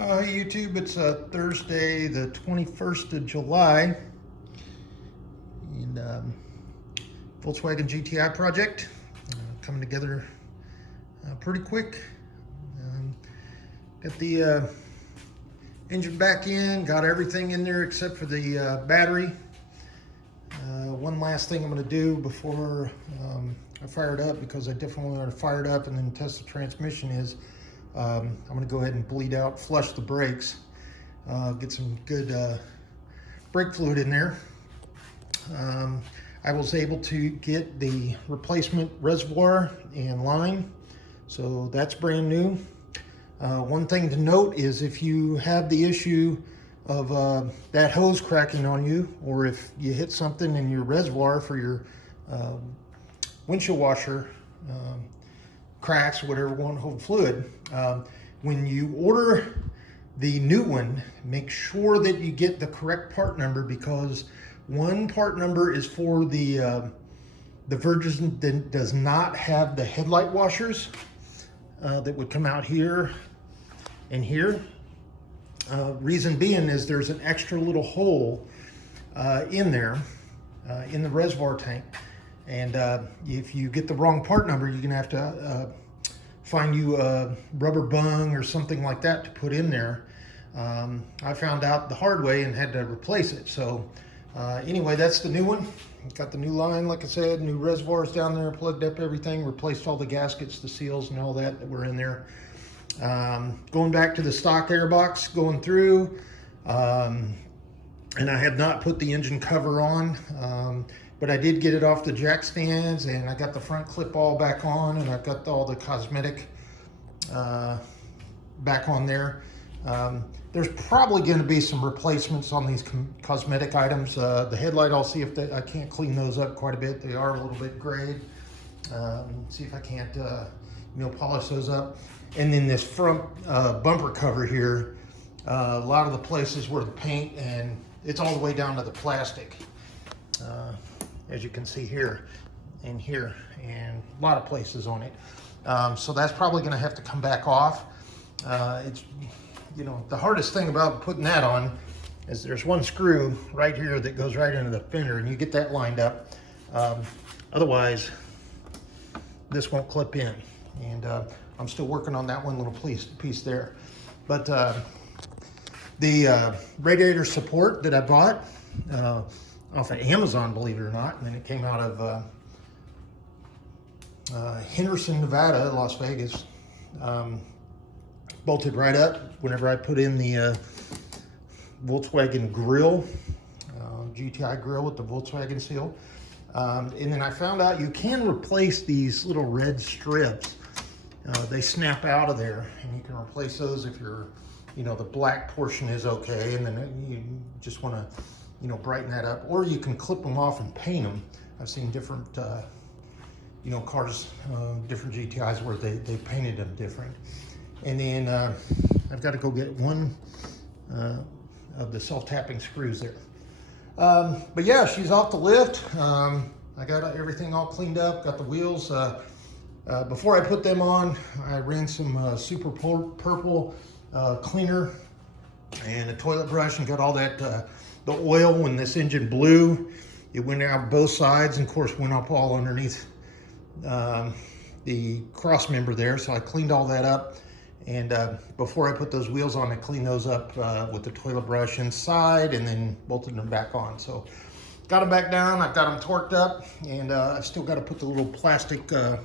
YouTube, it's Thursday, the 21st of July, and Volkswagen GTI project coming together pretty quick. Got the engine back in, got everything in there except for the battery. One last thing I'm going to do before I fire it up, because I definitely want to fire it up and then test the transmission, is I'm going to go ahead and bleed out, flush the brakes, get some good brake fluid in there. I was able to get the replacement reservoir and line, so that's brand new. One thing to note is if you have the issue of that hose cracking on you, or if you hit something in your reservoir for your windshield washer, cracks, whatever, won't hold fluid. When you order the new one, make sure that you get the correct part number, because one part number is for the version that does not have the headlight washers that would come out here and here. Reason being is there's an extra little hole in there in the reservoir tank, and if you get the wrong part number, you're gonna have to find you a rubber bung or something like that to put in there. I found out the hard way and had to replace it. So anyway, that's the new one. Got the new line, like I said, new reservoirs down there, plugged up everything, replaced all the gaskets, the seals, and all that were in there. Going back to the stock air box, going through, and I have not put the engine cover on, but I did get it off the jack stands, and I got the front clip all back on, and I've got all the cosmetic back on there. There's probably going to be some replacements on these cosmetic items. The headlight, I'll see if I can't clean those up quite a bit. They are a little bit grayed. See if I can't polish those up. And then this front bumper cover here, a lot of the places where the paint, and it's all the way down to the plastic, as you can see here and here, and a lot of places on it. So that's probably going to have to come back off. It's, the hardest thing about putting that on is there's one screw right here that goes right into the fender, and you get that lined up. Otherwise, this won't clip in, and I'm still working on that one little piece there. But the radiator support that I bought off of Amazon, believe it or not, and then it came out of Henderson, Nevada, Las Vegas. Bolted right up whenever I put in the Volkswagen grill, GTI grill with the Volkswagen seal. And then I found out you can replace these little red strips. They snap out of there, and you can replace those if you're, the black portion is okay, and then you just want to, brighten that up. Or you can clip them off and paint them. I've seen different, cars, different GTIs where they painted them different. And then I've got to go get one of the self-tapping screws there. But yeah, she's off the lift. I got everything all cleaned up, got the wheels. Before I put them on, I ran some Super Purple cleaner and a toilet brush, and got all that, the oil. When this engine blew, it went out both sides, and of course went up all underneath the cross member there. So I cleaned all that up. And before I put those wheels on, I cleaned those up with the toilet brush inside, and then bolted them back on. So got them back down, I've got them torqued up, and I've still got to put the little plastic, lug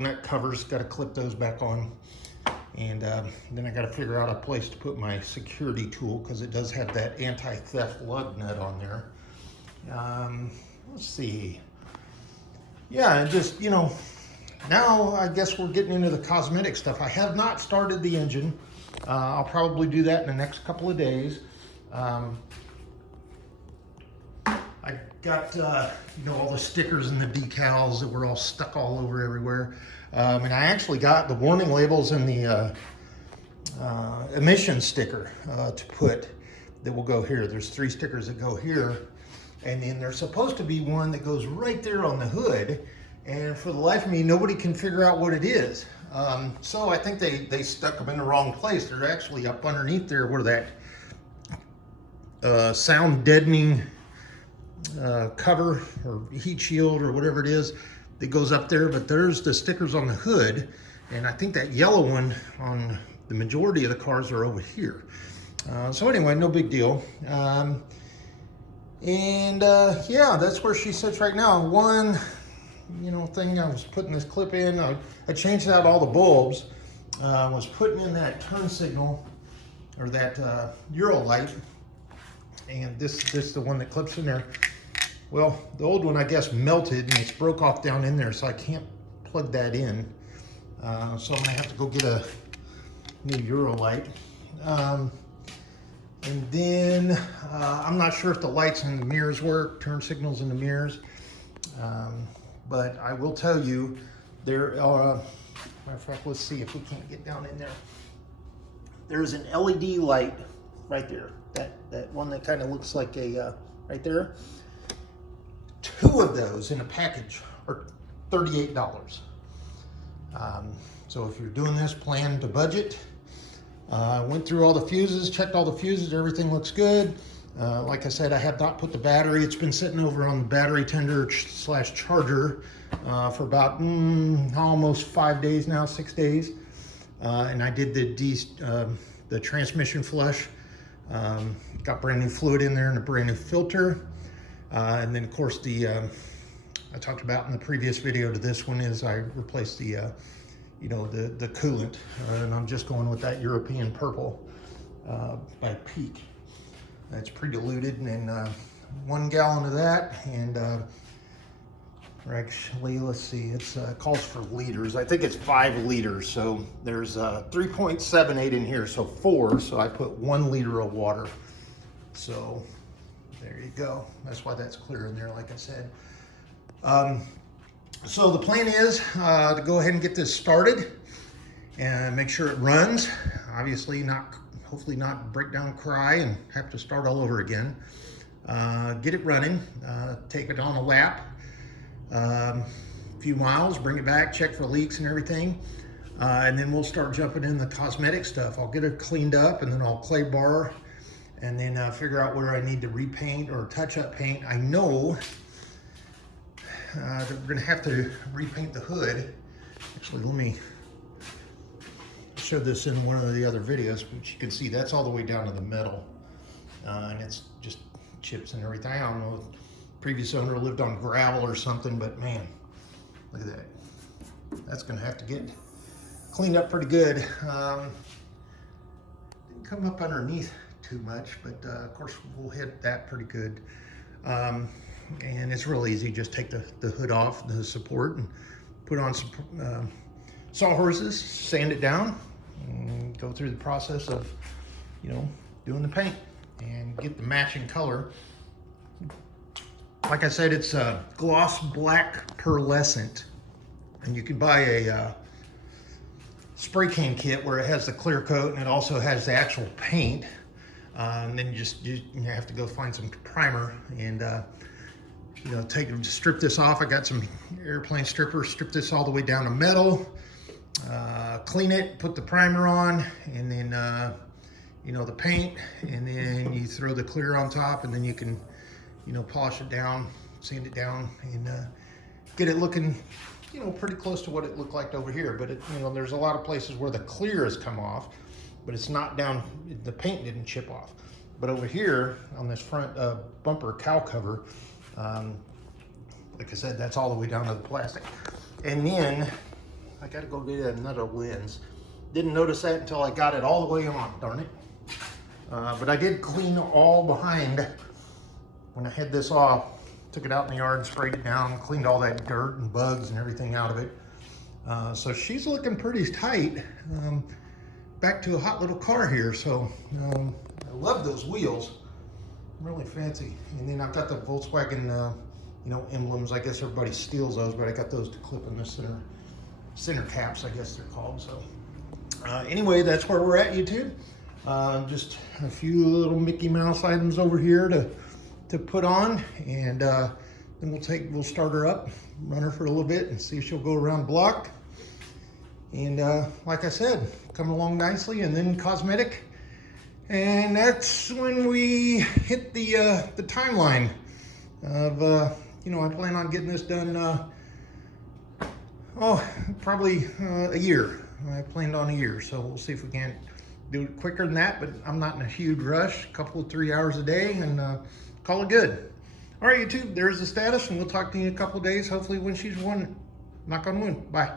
nut covers, got to clip those back on. And then I got to figure out a place to put my security tool, because it does have that anti-theft lug nut on there. Let's see. Yeah, and just, now I guess we're getting into the cosmetic stuff. I have not started the engine. I'll probably do that in the next couple of days. I got all the stickers and the decals that were all stuck all over everywhere. And I actually got the warning labels and the emission sticker to put that will go here. There's 3 stickers that go here. And then there's supposed to be one that goes right there on the hood. And for the life of me, nobody can figure out what it is. So I think they stuck them in the wrong place. They're actually up underneath there where that sound deadening cover or heat shield or whatever it is that goes up there, but there's the stickers on the hood, and I think that yellow one on the majority of the cars are over here. So anyway, no big deal. Yeah, that's where she sits right now. One, thing I was putting this clip in, I changed out all the bulbs. Was putting in that turn signal or that Euro light, and this is the one that clips in there. Well, the old one I guess melted and it's broke off down in there, so I can't plug that in. So I'm gonna have to go get a new Euro light. And then I'm not sure if the lights in the mirrors work, turn signals in the mirrors. But I will tell you, there are, matter of fact, let's see if we can't get down in there. There's an LED light right there. That one that kind of looks like a, right there. 2 of those in a package are $38. So if you're doing this, plan to budget. Went through all the fuses, checked all the fuses, everything looks good. Like I said, I have not put the battery. It's been sitting over on the battery tender / charger for about almost 5 days now, 6 days. And I did the transmission flush. Got brand new fluid in there and a brand new filter. And then of course I talked about in the previous video to this one is I replaced the coolant, and I'm just going with that European purple by Peak. That's pre-diluted, and 1 gallon of that, and actually, let's see, it's calls for liters. I think it's 5 liters, so there's 3.78 in here, so 4, so I put 1 liter of water. So there you go. That's why that's clear in there, like I said. So the plan is to go ahead and get this started and make sure it runs. Obviously hopefully not break down, cry, and have to start all over again. Get it running, take it on a lap, a few miles, bring it back, check for leaks and everything. And then we'll start jumping in the cosmetic stuff. I'll get it cleaned up, and then I'll clay bar, and then figure out where I need to repaint or touch up paint. I know that we're gonna have to repaint the hood. Actually, let me show this in one of the other videos, which you can see that's all the way down to the metal. And it's just chips and everything. I don't know, the previous owner lived on gravel or something, but man, look at that. That's gonna have to get cleaned up pretty good. Didn't come up underneath too much, but of course we'll hit that pretty good. And it's real easy. Just take the hood off, the support, and put on some sawhorses, sand it down, and go through the process of, doing the paint and get the matching color. Like I said, it's a gloss black pearlescent, and you can buy a spray can kit where it has the clear coat and it also has the actual paint. And then you have to go find some primer and strip this off. I got some airplane strippers, strip this all the way down to metal, clean it, put the primer on, and then the paint, and then you throw the clear on top, and then you can polish it down, sand it down, and get it looking pretty close to what it looked like over here. But there's a lot of places where the clear has come off, but it's not down, the paint didn't chip off. But over here on this front bumper cowl cover, like I said, that's all the way down to the plastic. And then I gotta go get another lens. Didn't notice that until I got it all the way on, darn it. But I did clean all behind when I had this off. Took it out in the yard, sprayed it down, cleaned all that dirt and bugs and everything out of it. So she's looking pretty tight. Back to a hot little car here. So I love those wheels, really fancy. And then I've got the Volkswagen, emblems. I guess everybody steals those, but I got those to clip in the center caps, I guess they're called. So anyway, that's where we're at, YouTube. Just a few little Mickey Mouse items over here to put on, and then we'll start her up, run her for a little bit, and see if she'll go around the block. And like I said, coming along nicely. And then cosmetic, and that's when we hit the timeline of you know, I plan on getting this done probably a year. I planned on a year, so we'll see if we can't do it quicker than that, but I'm not in a huge rush. A couple 3 hours a day, and call it good. All right, YouTube, there's the status, and we'll talk to you in a couple of days, hopefully when she's won. Knock on wood. Bye.